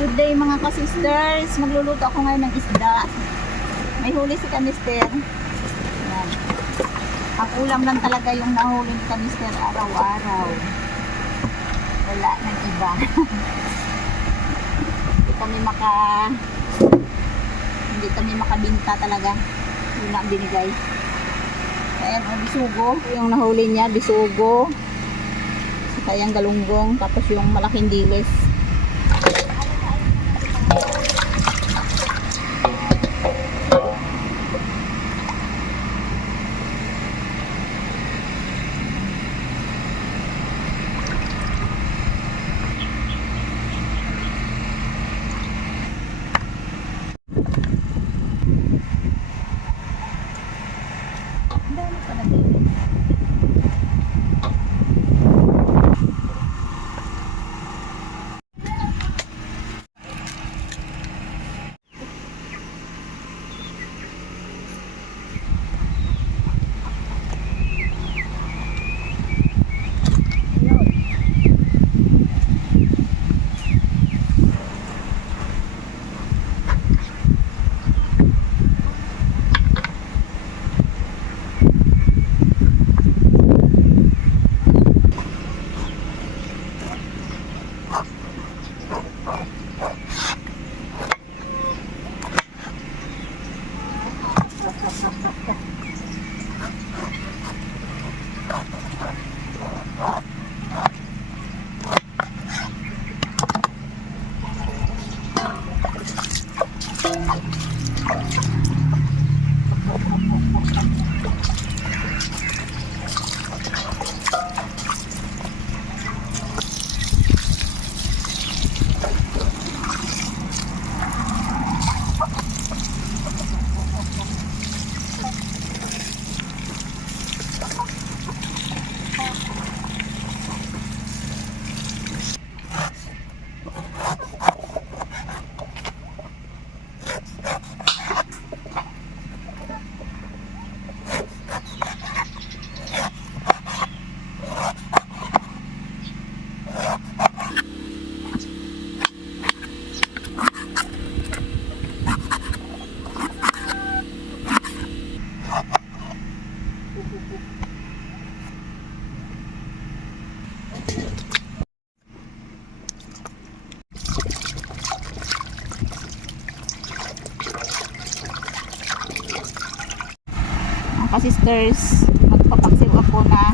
Good day mga ka-sisters. Magluluto ako ngayon ng isda. May huli si kanister. Yan. Ang ulam lang talaga yung nahuli ni kanister araw-araw. Wala nang iba. Hindi kami makabinta talaga. Yun ang binigay. Ayan, bisugo. Yung nahuli niya, bisugo. Saka yung galunggong. Tapos yung malaking dilis. Sisters, magpapaksiw ako na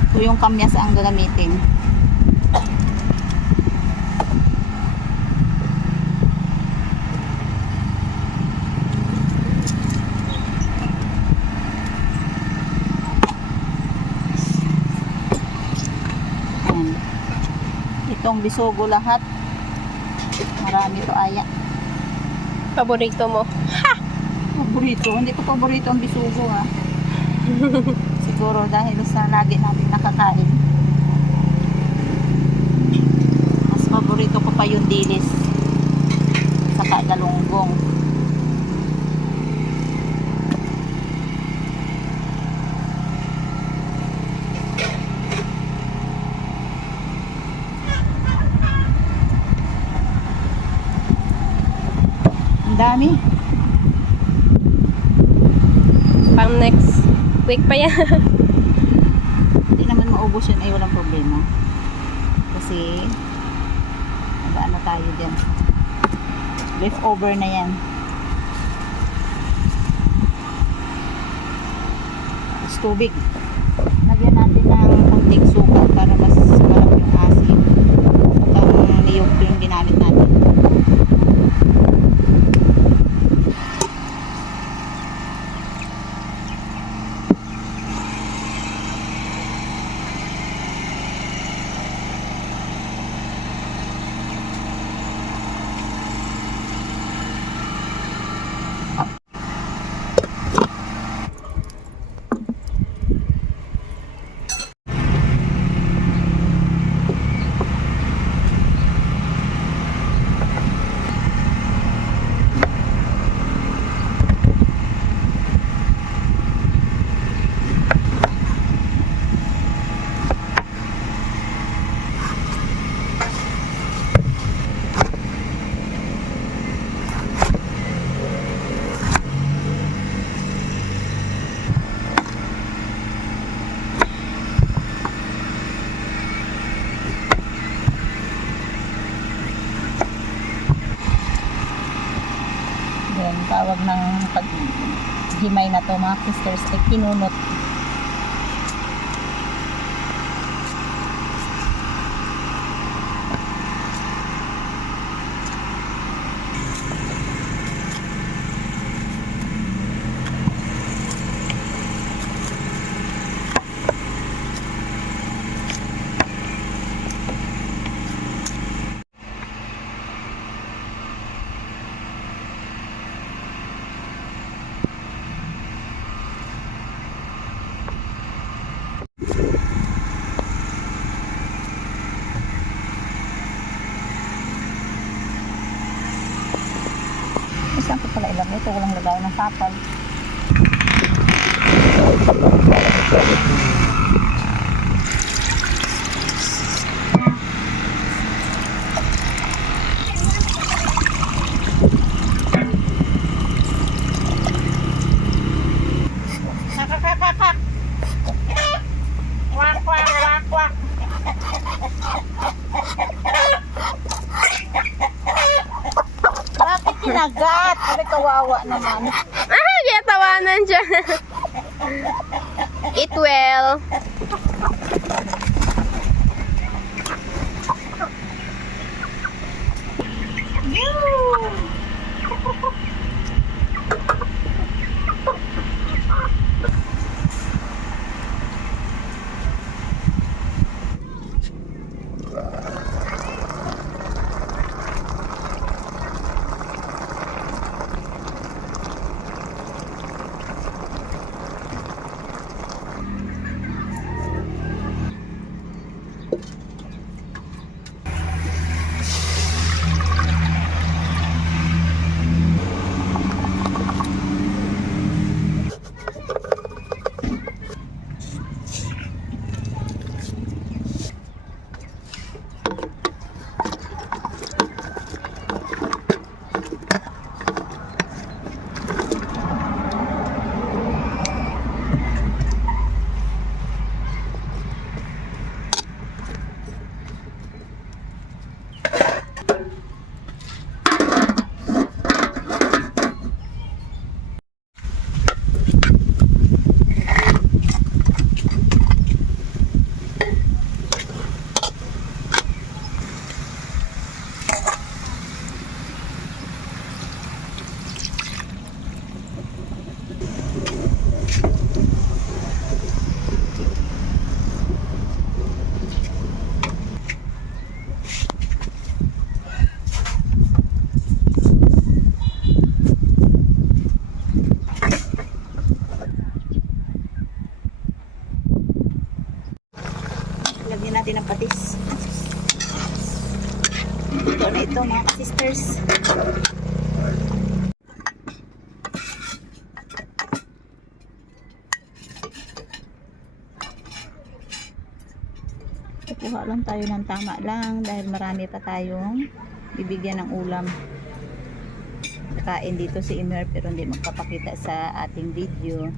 ito yung kamyas ang gagamitin. Ayan. Itong bisugo lahat, marami to aya. Paborito mo? Paborito? Hindi ko paborito ang bisugo ha. Siguro dahil sa lagi natin nakakain. Mas paborito ko pa yung dilis. Saka galunggong. Ang dami. Pang next week pa yan. Hindi naman maubos yun ay walang problema. Kasi nag-ano tayo dyan. Leftover na yan. Tapos tubig. Lagyan natin ng konting suka para mas malaki yung asin. At ang niyog yung ginamit natin. tawag ng paghimay na to mga sisters, ay kinunot. Saan ko pala ilagay ito? Walang lagay ng sapal. Nakakakakak! Wak, wak, wak, wak! Bakit kinagat? Ay, kawawa naman. Ah, kaya tawanan dyan. Eat well. Lagyan natin ng patis. Ito na ito mga sisters. Kukuha lang tayo ng tama lang dahil marami pa tayong bibigyan ng ulam. Kain dito si Imer pero hindi magpapakita sa ating video.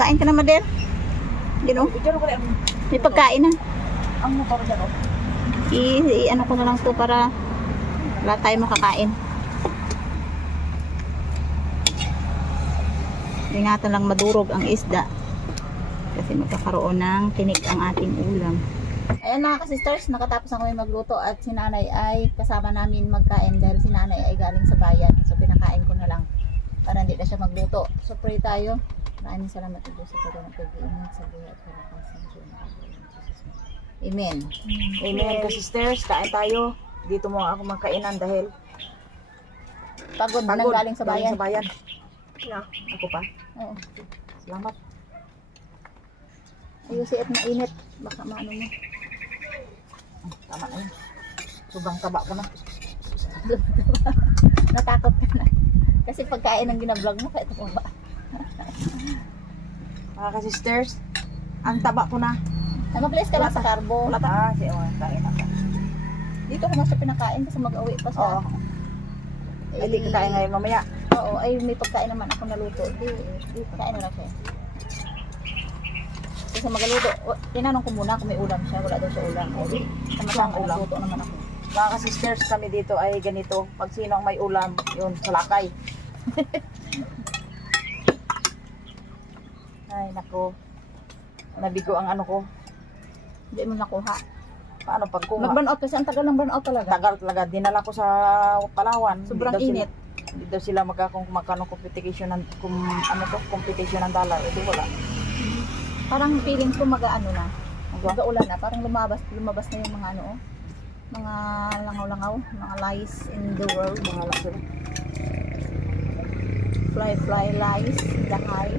Kain ka na, Mader? Gino? May pagkain na. Ang motor dyan, oh. Ano ko na lang to para wala tayo makakain. Ingatan lang madurog ang isda. Kasi magkakaroon ng tinik ang ating ulam. Ayan mga ka-sisters, nakatapos na kami magluto at si nanay ay kasama namin magkain dahil si nanay ay galing sa bayan. So pinakain ko na lang para hindi na siya magluto. So pray tayo. Maraming salamat po sa Panginoon ng pag-iingat sa buhay at kalakasan sa Amen. Amen ka sisters, kain tayo. Dito mo ako magkainan dahil Pagod nang galing sa bayan. Yeah. Ako pa. Oo. Salamat. Ayusin at mainit. Baka maano mo. Tama na yan. Sobrang taba ko na. Natakot ka na. Kasi pagkain ng ginablog mo, kaya tumaba. Mga ka-sisters, ang taba ko na. Mag-place ka lang sa carbo. Sige, kain ako. Dito ko na siya pinakain kasi mag-uwi pa siya. Oo. Hindi ka kain ngayon mamaya. Oo, ay may pagkain naman ako naluto. Di kain na lang siya. Kasi magaluto, tinanong ko muna kung may ulam siya, wala daw siya ulam. O di, sama-sama Ulam. nagluto naman ako. Mga sisters kami dito ay ganito. Pag sino ang may ulam, yun, salakay. Ay, nako. Nabigo ang ano ko. Hindi mo nakuha. Paano pag kuha? Nag-burn out kasi, ang tagal ng burn out talaga. Tagal talaga. Dinala ko sa Palawan. Sobrang Hindi daw init. Hindi daw sila magkano competition ng competition ng dollar. Ito wala. Parang feeling ko mag-ano na. Ano? Mag-ulan na. Parang lumabas na yung mga ano, mga langaw-langaw, mga lies in the world. Bahala sila. Fly lies in the high.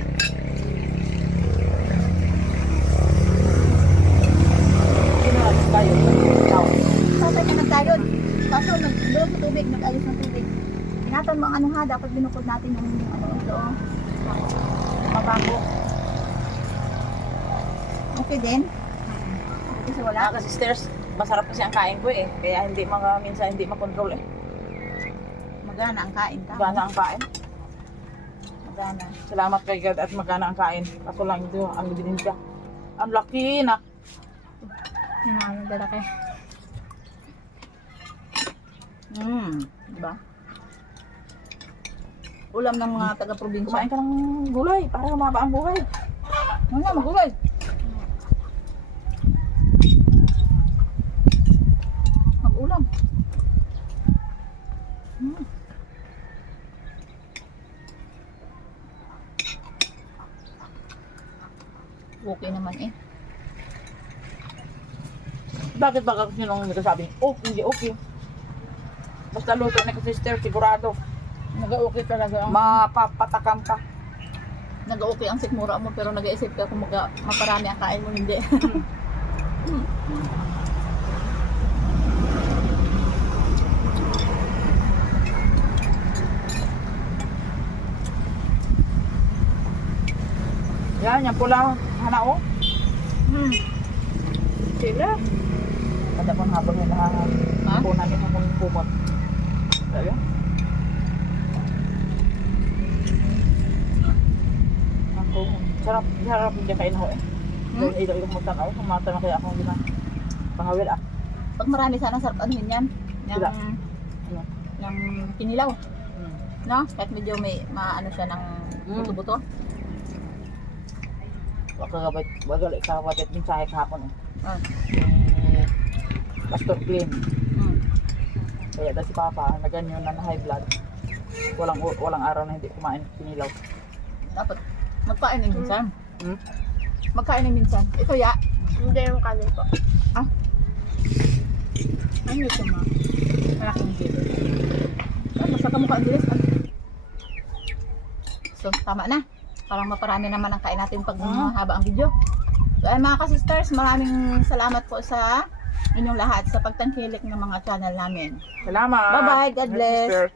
Sinabi tayo. Ikaw. Patay ka ng tayo. Kaso nag-doon sa tubig, nag-ayos ng tubig. Ingatan mo ang ano ha, dapat binukod natin yung ano ito. Mabago. Okay din? Kasi wala. Mga sisters, masarap kasi ang kain ko eh. Kaya hindi minsan hindi makontrol eh. Magana ang kain ka. Magana ang kain. Magana. Salamat kay God at magana ang kain. Kaso lang ito, ang ebidensya. Ang laki na. Nangalan dala kayo. Diba? Ulam ng mga taga-probinsya. Kumain ka ng gulay para humaba ang buhay. Ano nga, magulay. Mag-ulam. Okay naman eh. Bakit ba kasi nung nagsasabi, oh, hindi okay. Basta luto na ka sister, sigurado. Nag-okay talaga ang... Mapapatakam ka. Nag-okay ang sikmura mo pero nag-iisip ka kung maparami ang kain mo, hindi. Yan, yung pula, hanao. Sila? Kada pang habang yung kunan yung mga kumot. Sabi? Ako, sarap yung kain ho eh. Dahil ilo-ilo mo tanaw, kumata na kaya akong gina. Pangawil ah. Pag marami sana sarap ano yun yan? Sila. Yung, yung kinilaw. Hmm. No? Kahit medyo may maano siya ng buto-buto. Wakagabay, bagal ikawatit din sa kahapon eh. Ah. Pastor Glenn. Hmm. Kaya dahil si Papa, na ganyan na high blood. Walang araw na hindi kumain kinilaw. Dapat magkain ng minsan. Hmm? Magkain ng minsan. Ito ya. Hindi yung kanin po. Ano ito ma? Malaking gilo. Basta ka mukha ang bilis. So, tama na. Parang maparami naman ang kain natin pag mahaba ang video. So, ay mga ka-sisters, maraming salamat po sa inyong lahat sa pagtangkilik ng mga channel namin. Salamat! Bye-bye. God bless. Sister.